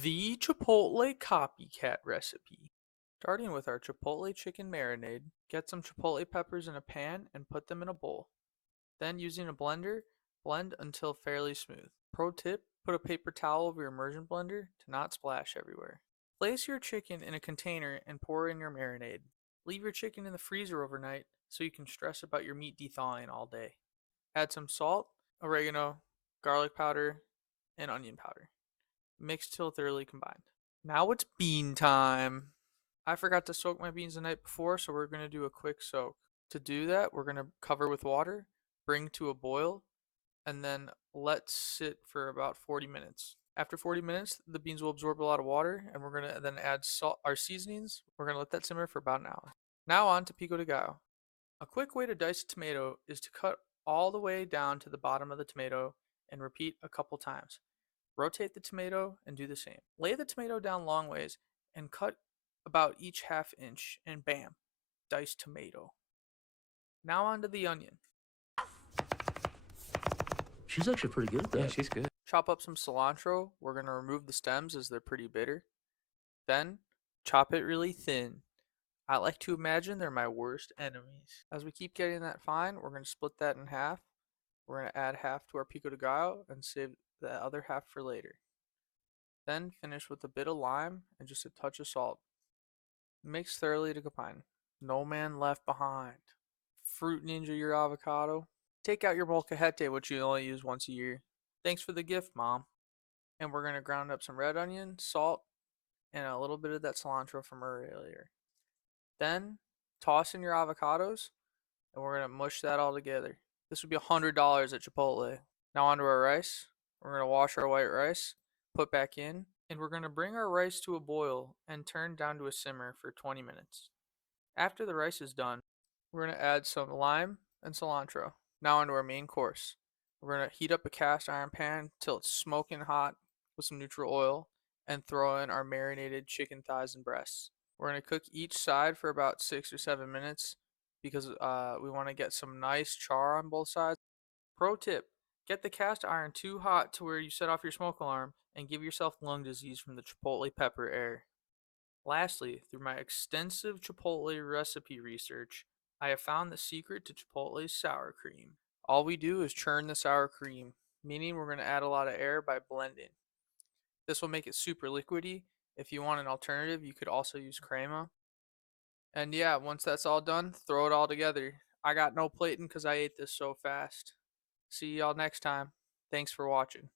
The Chipotle Copycat recipe. Starting with our Chipotle chicken marinade, get some Chipotle peppers in a pan and put them in a bowl. Then, using a blender, blend until fairly smooth. Pro tip, put a paper towel over your immersion blender to not splash everywhere. Place your chicken in a container and pour in your marinade. Leave your chicken in the freezer overnight so you can stress about your meat thawing all day. Add some salt, oregano, garlic powder, and onion powder. Mix till thoroughly combined. Now it's bean time. I forgot to soak my beans the night before, so we're going to do a quick soak. To do that, we're going to cover with water, bring to a boil, and then let sit for about 40 minutes. After 40 minutes, the beans will absorb a lot of water, and we're going to then add our seasonings. We're going to let that simmer for about an hour. Now on to pico de gallo. A quick way to dice a tomato is to cut all the way down to the bottom of the tomato and repeat a couple times. Rotate the tomato and do the same. Lay the tomato down long ways and cut about each half inch, and bam, diced tomato. Now onto the onion. She's actually pretty good at that. Yeah, she's good. Chop up some cilantro. We're going to remove the stems as they're pretty bitter. Then chop it really thin. I like to imagine they're my worst enemies. As we keep getting that fine, we're going to split that in half. We're going to add half to our pico de gallo and save the other half for later. Then finish with a bit of lime and just a touch of salt. Mix thoroughly to combine. No man left behind. Fruit Ninja your avocado. Take out your molcajete, which you only use once a year. Thanks for the gift, Mom. And we're going to ground up some red onion, salt, and a little bit of that cilantro from earlier. Then toss in your avocados, and we're going to mush that all together. This would be $100 at Chipotle. Now onto our rice. We're going to wash our white rice, put back in, and we're going to bring our rice to a boil and turn down to a simmer for 20 minutes. After the rice is done, we're going to add some lime and cilantro. Now onto our main course. We're going to heat up a cast iron pan till it's smoking hot with some neutral oil and throw in our marinated chicken thighs and breasts. We're going to cook each side for about 6 or 7 minutes because we want to get some nice char on both sides. Pro tip, get the cast iron too hot to where you set off your smoke alarm and give yourself lung disease from the chipotle pepper air. Lastly, through my extensive Chipotle recipe research, I have found the secret to Chipotle's sour cream. All we do is churn the sour cream, meaning we're going to add a lot of air by blending. This will make it super liquidy. If you want an alternative, you could also use crema. And yeah, once that's all done, throw it all together. I got no plating because I ate this so fast. See y'all next time. Thanks for watching.